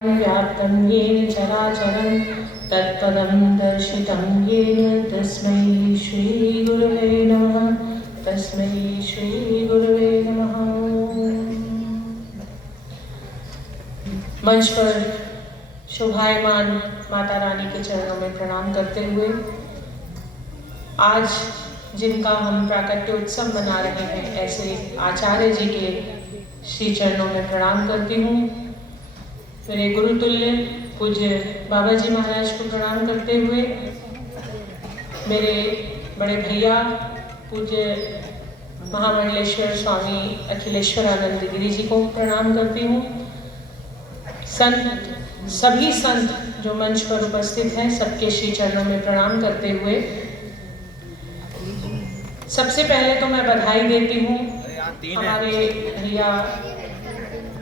व्याप्तं येन चराचरं तत्पदं दर्शितं येन तस्मै श्रीगुरवे नमः। तस्मै श्रीगुरवे नमः। मंच पर शोभायमान माता रानी के चरणों में प्रणाम करते हुए आज जिनका हम प्राकट्य उत्सव मना रहे हैं ऐसे आचार्य जी के श्री चरणों में प्रणाम करती हूँ। मेरे गुरुतुल्य पूज्य बाबा जी महाराज को प्रणाम करते हुए मेरे बड़े भैया पूज्य महामंडलेश्वर स्वामी अखिलेश्वरानंद गिरी जी को प्रणाम करती हूँ। संत सभी संत जो मंच पर उपस्थित हैं सबके श्री चरणों में प्रणाम करते हुए सबसे पहले तो मैं बधाई देती हूँ हमारे भैया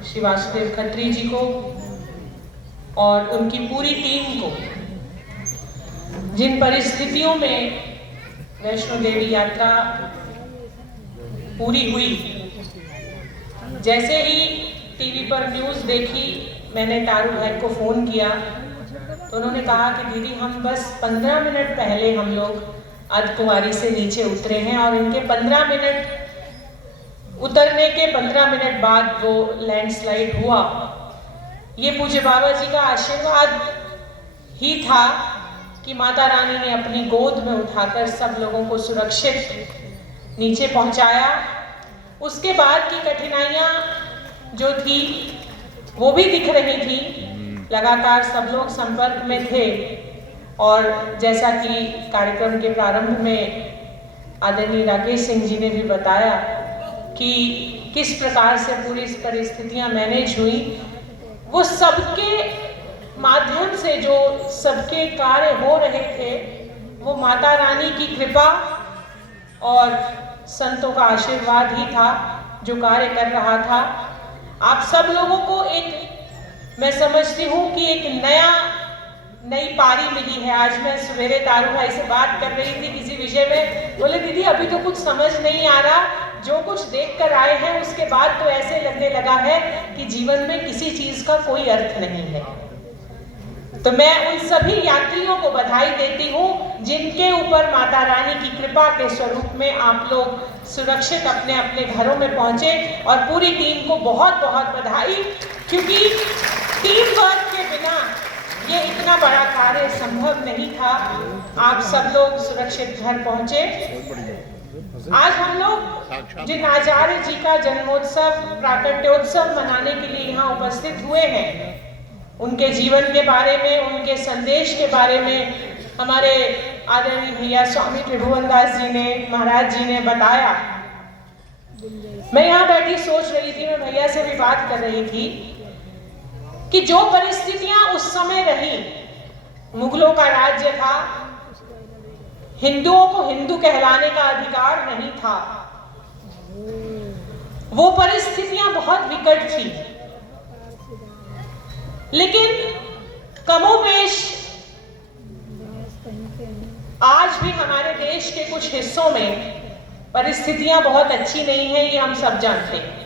श्री वासुदेव खत्री जी को और उनकी पूरी टीम को, जिन परिस्थितियों में वैष्णो देवी यात्रा पूरी हुई। जैसे ही टीवी पर न्यूज़ देखी मैंने तारू भाई को फ़ोन किया तो उन्होंने कहा कि दीदी हम बस 15 मिनट पहले हम लोग अर्धकुंवारी से नीचे उतरे हैं और इनके 15 मिनट उतरने के 15 मिनट बाद वो लैंडस्लाइड हुआ। ये पूज्य बाबा जी का आशीर्वाद ही था कि माता रानी ने अपनी गोद में उठाकर सब लोगों को सुरक्षित नीचे पहुंचाया। उसके बाद की कठिनाइयां जो थी वो भी दिख रही थी, लगातार सब लोग संपर्क में थे और जैसा कि कार्यक्रम के प्रारंभ में आदरणीय राकेश सिंह जी ने भी बताया कि किस प्रकार से पूरी परिस्थितियां मैनेज हुई, वो सबके माध्यम से जो सबके कार्य हो रहे थे वो माता रानी की कृपा और संतों का आशीर्वाद ही था जो कार्य कर रहा था। आप सब लोगों को एक मैं समझती हूँ कि एक नई पारी मिली है। आज मैं सवेरे तारू भाई से बात कर रही थी किसी विषय में, बोले दीदी अभी तो कुछ समझ नहीं आ रहा, जो कुछ देख कर आए हैं उसके बाद तो ऐसे लगने लगा है कि जीवन में किसी चीज का कोई अर्थ नहीं है। तो मैं उन सभी यात्रियों को बधाई देती हूँ जिनके ऊपर माता रानी की कृपा के स्वरूप में आप लोग सुरक्षित अपने अपने घरों में पहुंचे, और पूरी टीम को बहुत बहुत बधाई, क्योंकि टीम वर्क के बिना ये इतना बड़ा कार्य संभव नहीं था। आप सब लोग सुरक्षित घर पहुंचे। आज हम लोग जिन आचार्य जी का जन्मोत्सव प्राकट्योत्सव मनाने के लिए यहाँ उपस्थित हुए हैं, उनके जीवन के बारे में, उनके संदेश के बारे में हमारे आदरणीय भैया स्वामी त्रिभुवन दास जी ने, महाराज जी ने बताया। मैं यहाँ बैठी सोच रही थी, मैं भैया से भी बात कर रही थी कि जो परिस्थितियां उस समय रही, मुगलों का राज्य था, हिंदुओं को हिंदू कहलाने का अधिकार नहीं था, वो परिस्थितियां बहुत विकट थी, लेकिन कमोबेश आज भी हमारे देश के कुछ हिस्सों में परिस्थितियां बहुत अच्छी नहीं है, ये हम सब जानते हैं।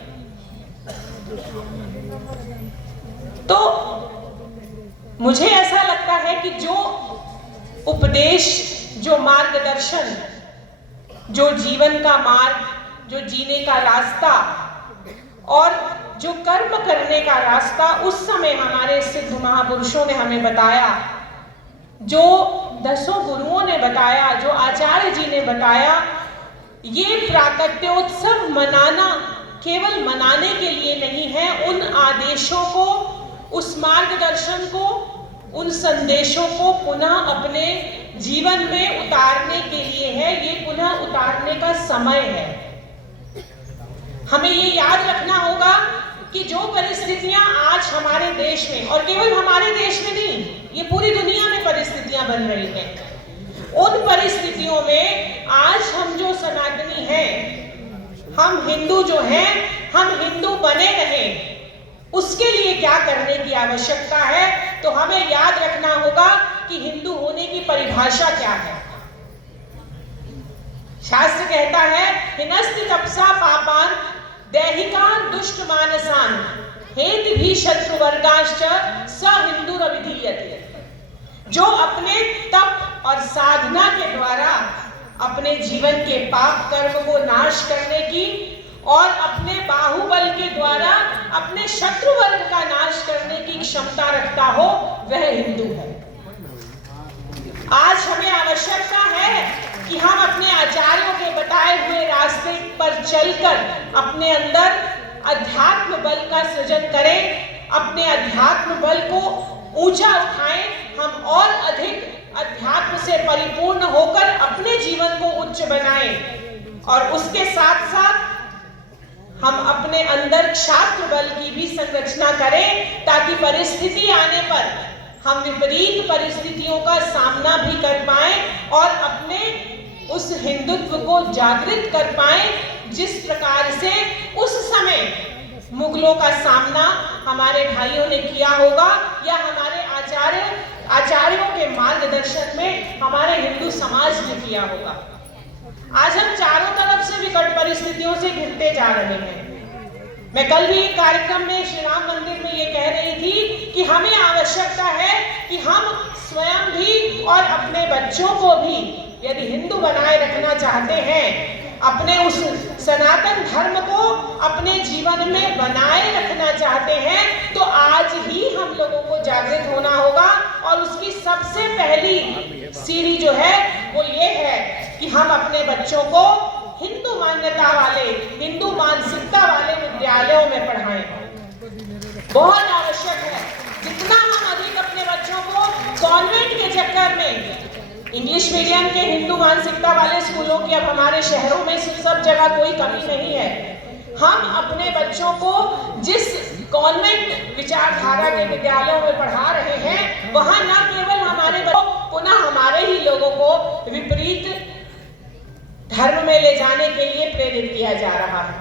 तो मुझे ऐसा लगता है कि जो उपदेश, जो मार्गदर्शन, जो जीवन का मार्ग, जो जीने का रास्ता और जो कर्म करने का रास्ता उस समय हमारे सिद्ध महापुरुषों ने हमें बताया, जो 10 गुरुओं ने बताया, जो आचार्य जी ने बताया, ये प्राकट्योत्सव मनाना केवल मनाने के लिए नहीं है, उन आदेशों को, उस मार्गदर्शन को, उन संदेशों को पुनः अपने जीवन में उतारने के लिए है। ये पुनः उतारने का समय है। हमें ये याद रखना होगा कि जो परिस्थितियां आज हमारे देश में, और केवल हमारे देश में नहीं, ये पूरी दुनिया में परिस्थितियां बन रही हैं, उन परिस्थितियों में आज हम जो सनातनी हैं, हम हिंदू जो हैं, हम हिंदू बने रहें, उसके लिए क्या करने की आवश्यकता है। तो हमें याद रखना होगा कि हिंदू होने की परिभाषा क्या है। शास्त्र कहता है हिनस्ति तपसा पापान दैहिकान दुष्ट मानसान हेति भी शत्रुवर्गाश्च स हिंदुरविधीयते। जो अपने तप और साधना के द्वारा अपने जीवन के पाप कर्म को नाश करने की और अपने बाहुबल के द्वारा अपने शत्रु वर्ग का नाश करने की क्षमता रखता हो, वह हिंदू है। आज हमें आवश्यकता है कि हम अपने आचार्यों के बताए हुए रास्ते पर चलकर अपने अंदर अध्यात्म बल का सृजन करें, अपने अध्यात्म बल को ऊंचा उठाएं, हम और अधिक अध्यात्म से परिपूर्ण होकर अपने जीवन को उच्च बनाएं और उसके साथ साथ हम अपने अंदर क्षात्र बल की भी संरचना करें, ताकि परिस्थिति आने पर हम विपरीत परिस्थितियों का सामना भी कर पाएं और अपने उस हिंदुत्व को जागृत कर पाएं, जिस प्रकार से उस समय मुगलों का सामना हमारे भाइयों ने किया होगा या हमारे आचार्यों के मार्गदर्शन में हमारे हिंदू समाज ने किया होगा। आज हम चारों तरफ से विकट परिस्थितियों से घिरते जा रहे हैं। मैं कल भी एक कार्यक्रम में श्री राम मंदिर में ये कह रही थी कि हमें आवश्यकता है कि हम स्वयं भी और अपने बच्चों को भी यदि हिंदू बनाए रखना चाहते हैं, अपने उस सनातन धर्म को अपने जीवन में बनाए रखना चाहते हैं, तो आज ही हम लोगों को जागृत होना होगा। और उसकी सबसे पहली सीढ़ी जो है वो ये है कि हम अपने बच्चों को हिंदू मान्यता वाले, हिंदू मानसिकता वाले विद्यालयों में पढ़ाएं। बहुत आवश्यक है। जितना हम अधिक अपने बच्चों को कॉन्वेंट के चक्कर में, इंग्लिश मीडियम के हिंदू मानसिकता वाले स्कूलों की अब हमारे शहरों में सब जगह कोई कमी नहीं है, हम अपने बच्चों को जिस कॉन्वेंट विचारधारा के विद्यालयों में पढ़ा रहे हैं, वहां न केवल हमारे पुनः हमारे ही लोगों को विपरीत धर्म में ले जाने के लिए प्रेरित किया जा रहा है।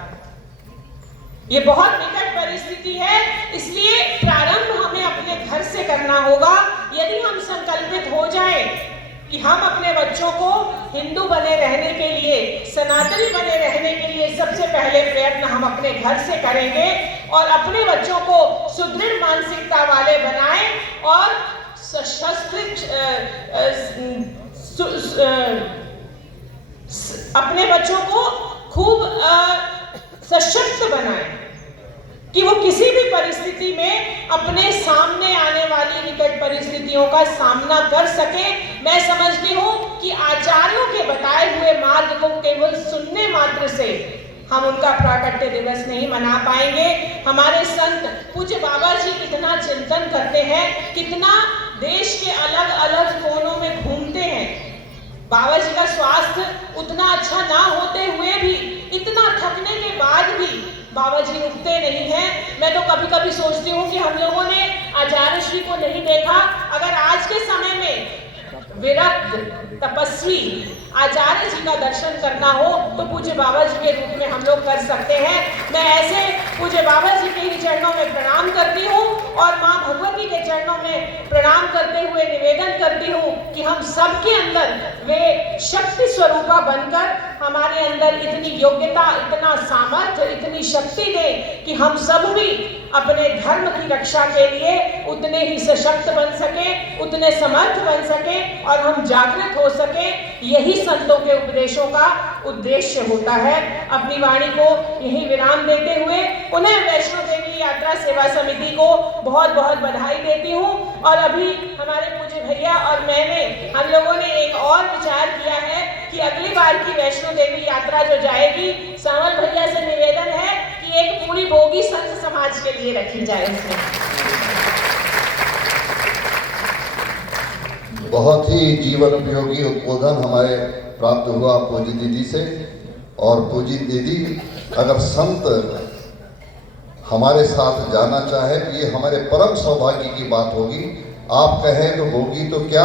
ये बहुत विकट परिस्थिति है, इसलिए प्रारंभ हमें अपने घर से करना होगा। यदि हम संकल्पित हो जाएं कि हम अपने बच्चों को हिंदू बने रहने के लिए, सनातनी बने रहने के लिए सबसे पहले प्रयत्न हम अपने घर से करेंगे और अपने बच्चों को सुदृढ़ मानसिकता वाले बनाएं और सशस्त्र अपने बच्चों को खूब सशक्त बनाएं कि वो किसी भी परिस्थिति में अपने सामने आने वाली विकट परिस्थितियों का सामना कर सके। मैं समझती हूँ कि आचार्यों के बताए हुए मार्ग को केवल सुनने मात्र से हम उनका प्राकट्य दिवस नहीं मना पाएंगे। हमारे संत पूज्य बाबा जी कितना चिंतन करते हैं, कितना देश के अलग अलग कोनों में घूमते हैं। बाबा जी का स्वास्थ्य उतना अच्छा ना होते हुए भी, इतना थकने के बाद भी बाबा जी रुकते नहीं हैं। मैं तो कभी कभी सोचती हूँ कि हम लोगों ने आचार्य श्री को नहीं देखा। अगर आज के समय में विरक्त तपस्वी आचार्य जी का दर्शन करना हो तो पूज्य बाबा जी के रूप में हम लोग कर सकते हैं। मैं ऐसे पूज्य बाबा जी के ही चरणों में प्रणाम करती हूँ और माँ भगवती के चरणों में प्रणाम करते हुए निवेदन करती हूँ कि हम सबके अंदर वे शक्ति स्वरूपा बनकर हमारे अंदर इतनी योग्यता, इतना सामर्थ्य, इतनी शक्ति दें कि हम सब भी अपने धर्म की रक्षा के लिए उतने ही सशक्त बन सके, उतने समर्थ बन सके और हम जागृत हो सके। यही संतों के उपदेशों का उद्देश्य होता है। अपनी वाणी को यही विराम देते हुए पुनः वैष्णो देवी यात्रा सेवा समिति को बहुत बहुत बधाई देती हूँ। और अभी हमारे पूज्य भैया और हम लोगों ने एक और विचार किया है कि अगली बार की वैष्णो देवी यात्रा जो जाएगी, सावल भैया से निवेदन है कि एक पूरी बोगी संत समाज के लिए रखी जाए। बहुत ही जीवन उपयोगी उद्बोधन हमारे प्राप्त हुआ पूजी दीदी से। और पूजी दीदी अगर संत हमारे साथ जाना चाहे तो ये हमारे परम सौभाग्य की बात होगी। आप कहें तो होगी तो क्या,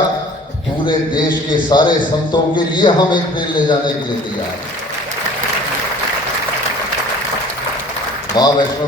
पूरे देश के सारे संतों के लिए हम एक ट्रेन ले जाने के लिए तैयार हैं। माँ वैष्णो